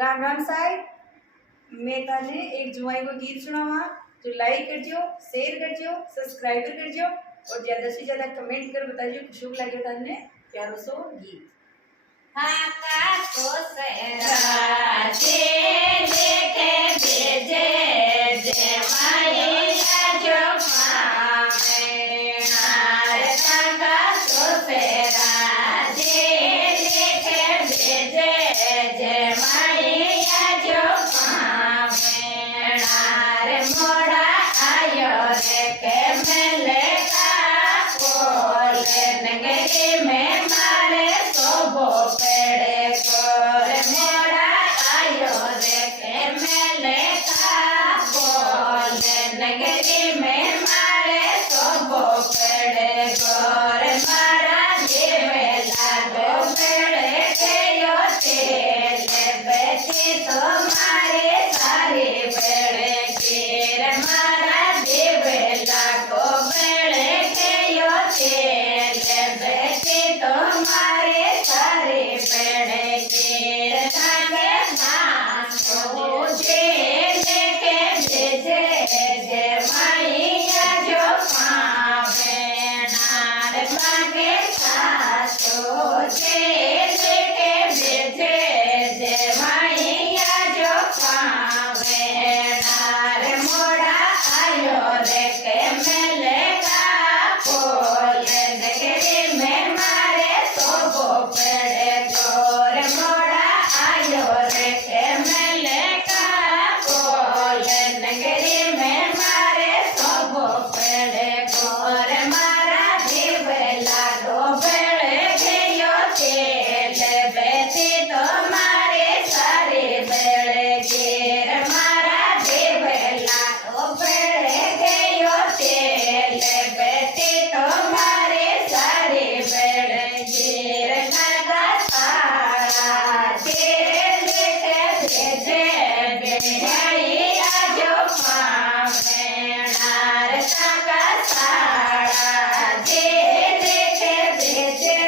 राम राम साहब, मैं ताजे एक जुआई को गीत सुनावा जो लाइक करजो, शेयर करजो, सब्सक्राइब करजो और ज्यादा से ज्यादा कमेंट कर बताजो खुशबू लगे तने प्यारो सो गीत। हाका तो सहराजे लेके भेजे जे माया जो पावे नार हाका तो सहराजे लेके भेजे जे माया जो पावे नार मोड़ा आयो रे के मेले का बोले नगरी में मारे सोबो पेड़े गोरे मोड़ा आयो रे के मेले का बोले नगरी में मारे सोबो पेड़े गोरे मारा देवे लागो पेड़े के यो तेले बेटी तो मारे सारे पेड़े गिर मारा देवे लागो पेड़े के यो तेले बेटी तो मारे सारे पेड़े गिर थाके नाचो जे लेके भेजे जे माइया जो पावे नार मांगे सासो जे लेके भेजे जे माइया जो पावे नार मोड़ा आयो रे के मेले का बोले नगरी में मारे सोबो पेड़े गोरे मोड़ा आयो रे के मेले का बोले नगरी में मारे सोबो पेड़े गोरे मारा देवे लागो पेड़े गयो तेले बेटी तो मारे सारे बेड़े गिर मारा देवे लागो पेड़े गयो तेले बेटी तो मारे सारे बेड़े गिर लगा सारा तेरे के भेजे बेहैया जो पावे नार का सारा तेरे के भेजे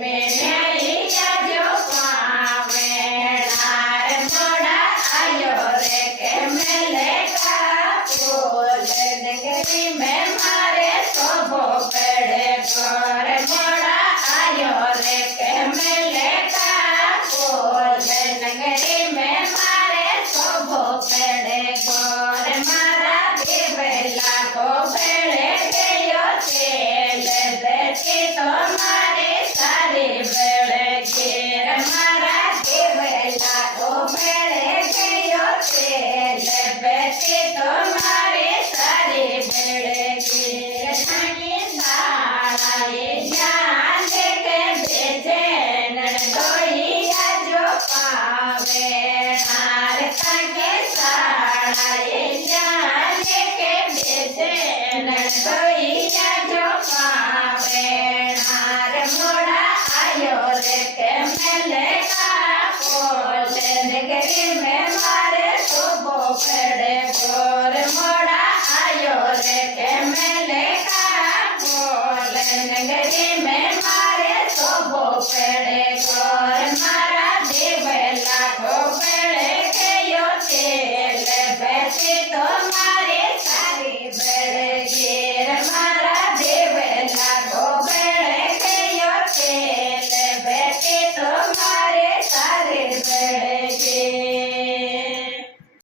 बेहैया जो पावे नार मोड़ा आयो रे के मेले का बोले नगरी में मारे सोबो पेड़े गोरे मोड़ा आयो रे के मेले का बोले नगरी में मारे सोबो पेड़े गोरे मारा देवे लागो पेड़े गयो तेले बेटी तो मारे सारे बेड़े गिर मारा देवे लागो पेड़े गयो तेले बेटी तो मारे सारे बेड़े गिर थाके साड़ाए जान लेके भेजे नरदोइया जो पावे नार थाके साड़ाए